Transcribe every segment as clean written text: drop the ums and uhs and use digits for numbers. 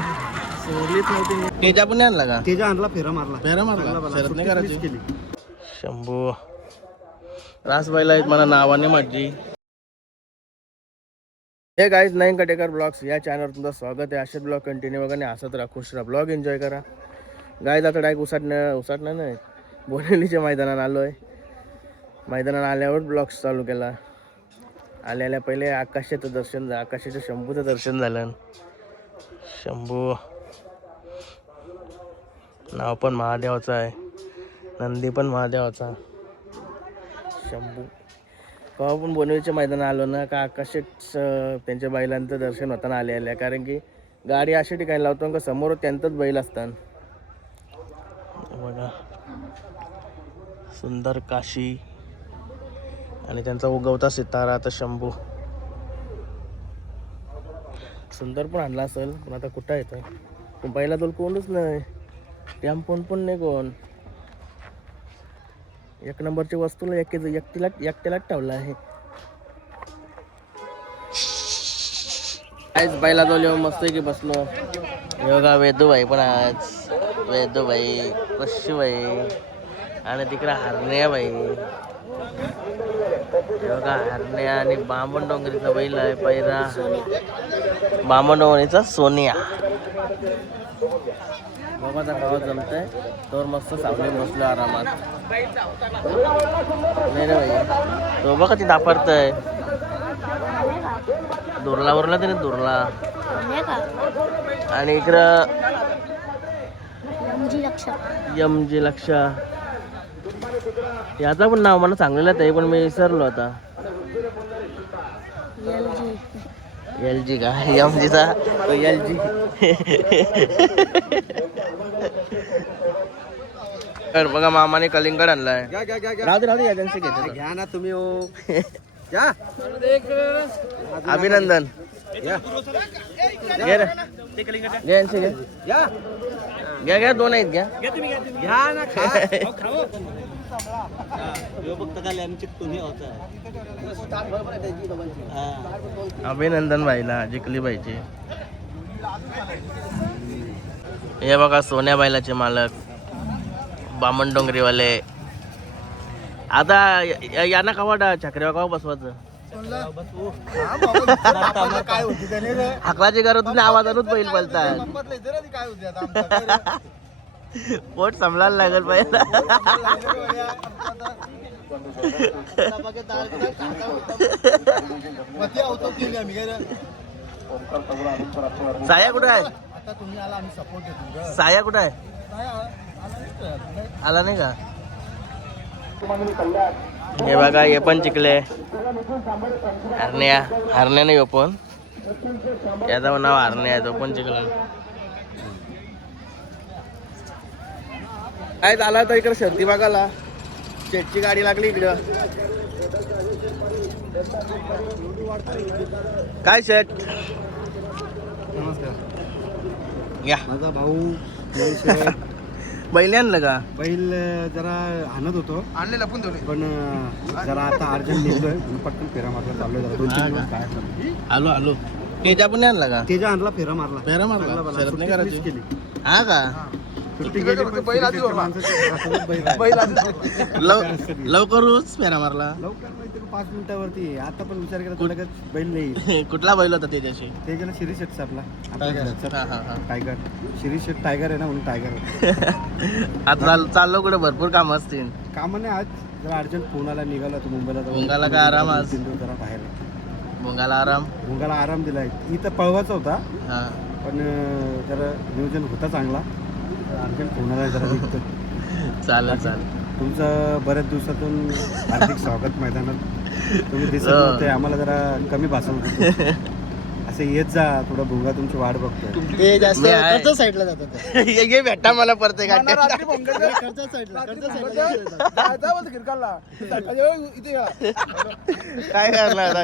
सोडलीच नव्हती. तेजा पण आणला का? तेजा आणला, फेरा मारला. शरद नाही करायची. शंभू रास बैल आहेत मला नावाने माझी. हे गाईज नाईन कटेकर ब्लॉग्स या चॅनलवर तुमचं स्वागत आहे. असेच ब्लॉग कंटिन्यू बघा आणि हसत राहा, खुश राहा, ब्लॉग एन्जॉय करा. गाईज आता डायरेक्ट उसाटणं नाही, बोरिवलीच्या मैदानात आलो आहे. मैदानात आल्यावर ब्लॉग्स चालू केला. आल्या पहिले आकाशाचं दर्शन आकाशाच्या शंभूचं दर्शन झालं. शंभू नाव पण महादेवाचं आहे, नंदी पण महादेवाचा. शंभू केव्हा पण बोनिवलीच्या मैदानात आलो ना का आकाशच त्यांच्या बैलांचं दर्शन होताना आले. कारण की गाडी अशा ठिकाणी लावतो का समोर त्यांचंच बैल असतात. बघा सुंदर काशी आणि त्यांचा उगवता सितारा. आता शंभू सुंदर पण आणला असेल, पण आता कुठं येतं पहिला तो कोणच नाही, टॅम्पोन पण नाही कोण. एक नंबरची वस्तूला एकट्याला ठेवला आहे. काहीच बैला जोली मस्त की बसलो. योगा वेदूबाई पण आज वेदूबाई पशुबाई आणि तिकडे हरण्याबाई. योगा हरण्या आणि बामण डोंगरीचा बैल आहे पैरा. बामण डोंगरीचा सोनिया. बघा गावात जमतंय तर मस्त सावली बसलो आरामात. नाही रे भाई तो बघा ती दापरतय. दुरला उरला तरी दुरला. आणि इकडं यमजी लक्ष. याचा पण नाव मला सांगलेलं आहे पण मी विसरलो आता. एल जी का यमजीचा एल जी. बघा मामाने कलिंगड आणलाय. राहू दे एजन्सी घेतो घ्या ना तुम्ही. अभिनंदन घ्या दोन आहेत घ्या. अभिनंदन भाईला जिंकली पाहिजे. हे बघा सोन्या बैलाचे मालक बामण डोंगरीवाले. आता यांना कवा छकऱ्या कवा बसवायचं. हाकलाची गरज तुम्ही आवाजानच बैल बोलतात. पोट सांभाळायला लागेल पाहिजे. साया कुठे आहे. साया कुठे आहे. आला नाही का. हे बघा हे पण चिकले हरण्या नाही. पण याचं पण नाव हरण्या आहे. तो पण चिकला. काय झालं तर इकडे शर्दी बघायला शेटची गाडी लागली इकडं. काय शेट नमस्कार. या माझा भाऊ बैल आणलं का. बैल जरा आणत होतो आणलेला पण जरा आता अर्जंट निघलोय पटकन फेरा मारला चाललोय. जरा 2-3 दिवस काय आलो तेजा पण आणला का. तेजा आणला, फेरा मारला. शरद नाही करायची केली. हा का लवकरच फेरा मारला. लवकर 5 मिनिटावरती. आता पण विचार केला बैल नाही. कुठला बैल होता त्याच्याशी. तेजाला शिरीष शेटचा आपला टायगर. शिरीष शेट टायगर आहे ना म्हणून टायगर. आता चाललो कुठे भरपूर काम असतील. कामाने आज जरा अर्जंट पुण्याला निघाला तो मुंबईला. भोंगाला काय आराम आज. जरा बाहेर भोंगाला आराम दिलाय. इथं पळवायचा होता हा पण जरा नियोजन होता चांगला. अर्जंट पुण्याला जरा निघतो. चालेल. तुमचं बऱ्याच दिवसातून हार्दिक स्वागत मैदानात. तुम्ही दिसत नव्हते आम्हाला, जरा कमी भाषण होतं. असं येत जा थोडं. भोंगा तुमची वाट बघतोय. साईडला जातात. ये भेटा मला परत काय करणार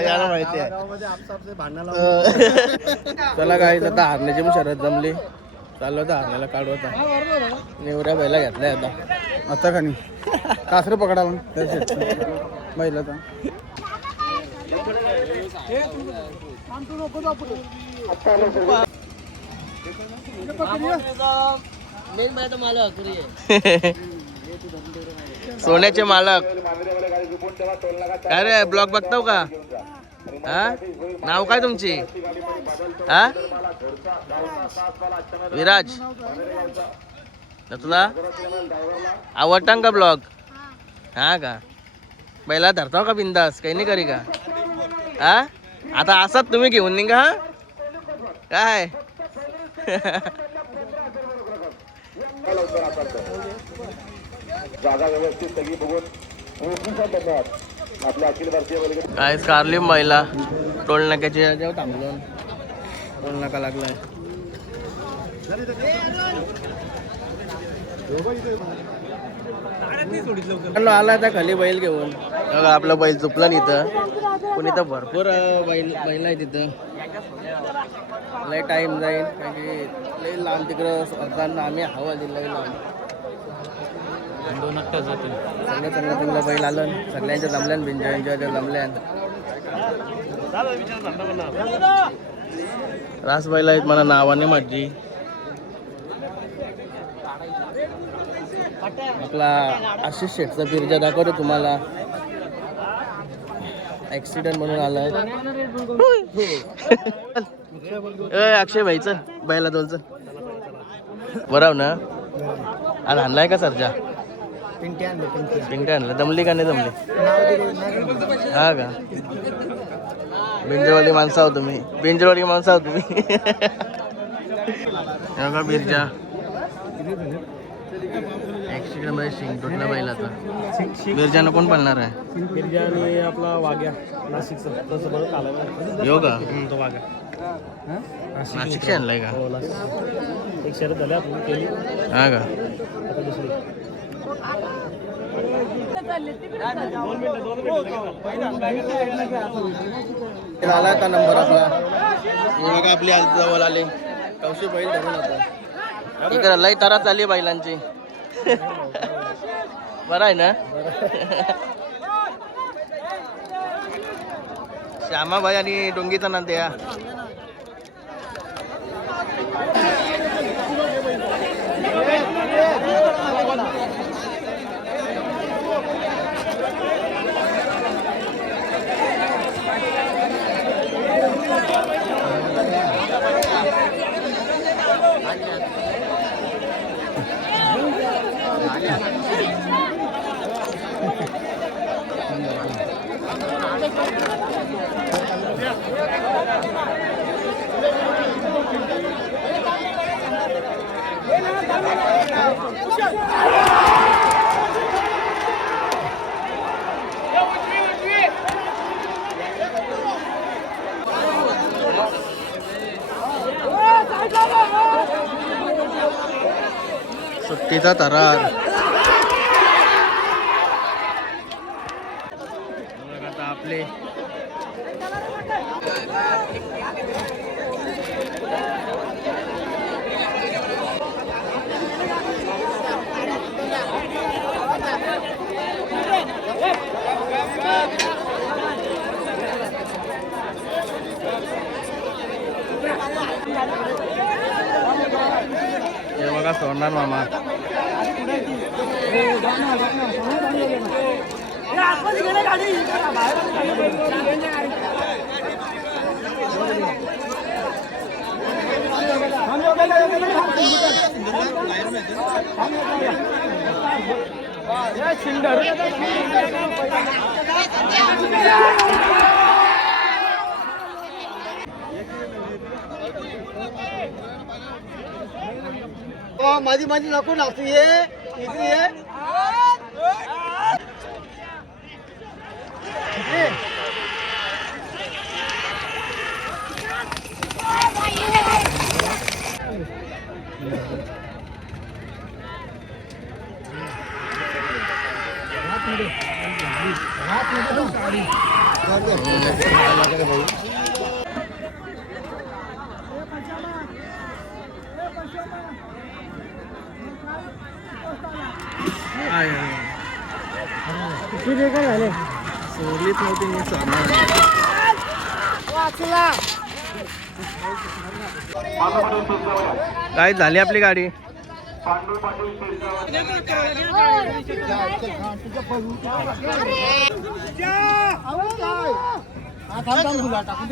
याला माहिती आहे. चला काय आता हारण्याची पण शर्यत जमली. चाललो होता हारण्याला काढू होता. नेवऱ्या बैला घेतलाय आता का नाही. कासरे पकडा बैलाचा. सोन्याचे मालक. अरे ब्लॉग बघताव का? हा नाव काय तुमची? हा विराज. तुला आवडता का ब्लॉग? हा का बैला धरताव का बिंदास काही नाही करी का? हा आता असाच तुम्ही घेऊन निघा काय? काय कारली महिला टोल नाक्याची जेव्हा थांबलो टोल नाका लागलाय. आला त्या खाली बैल घेऊन आपला बैल चुकला इथं पण इथं भरपूर बैल आहे तिथं. लय टाइम जाईल कारण की लय लांब तिकडं आम्ही हवा दिला लांब. 2 तास जातील. चांगलं बैल आलं सगळ्यांच्या जमल्यान भिंजांच्या जमल्यान रास बैल आहेत मला नावाने माझी. आपला आशिष शेठचा बिर्जा दाखवतो तुम्हाला. ऍक्सिडेंट म्हणून आलाय. अक्षय भाई चल बैला दोल चल बराव ना. आज आणलाय का सरजा? पिंट्या आणलं. दमली का नाही दमली? हा का बिंजरवाडी माणसं आहो तुम्ही. बिंजरवाडी माणसं आहो तुम्ही. का बिरजा ऍक्सिडेंट मध्ये शिंग तुटला बैलाचा. बिरजानं कोण पाळणार आहे? बिरजा आणि आपला वाघ्या नाशिकचा तसं बरं आला यो का तो वाघ्या नाशिकशी आणलाय का? हो नाशिक. एक शर्यत झाली आपण केली. हा का आता दुसरी आला का नंबर आपला. बघा आपली आज जवळ आले. कौशी बैल धरून होता इकडे. लय तारा चालली बैलांची. बरं आहे ना? श्यामाबाई आणि डोंगीचा नांद्या. सुट्टीचा तरार. आता आपले हे बघा सोडणार मामा. माझी माझी नको नाचू ये इकडे ये. सोडलीच नव्हती मी. काय झाली आपली गाडी.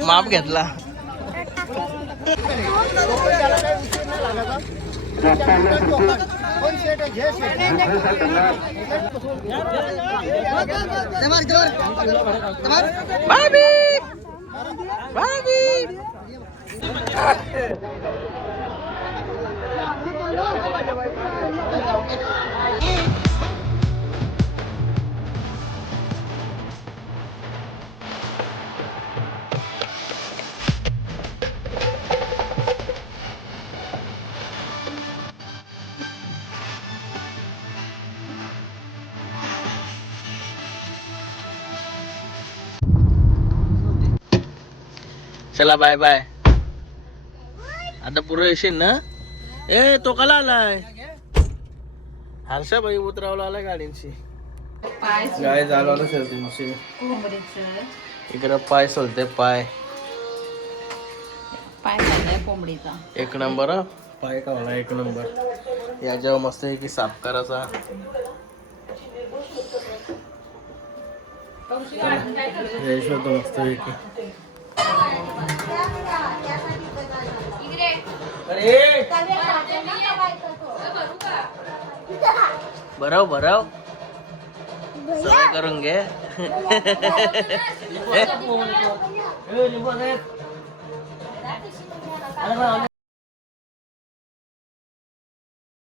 माप घेतला. भाभी भाभी चला बाय बाय. आता पुढे येशील ना. ए तो कला आलाय. हर्षा भाई उतरावला आलाय गाडींची. गाय झाला नसेल तुमची. इकडं पाय सोलते पाय. पाय झालाय कोंबडीचा. एक नंबर हं. पाय कावला एक नंबर. याच्यावर मस्त आहे की साफ करायचा. यशवंत मस्त आहे की. भराव भराव सवय करून घे.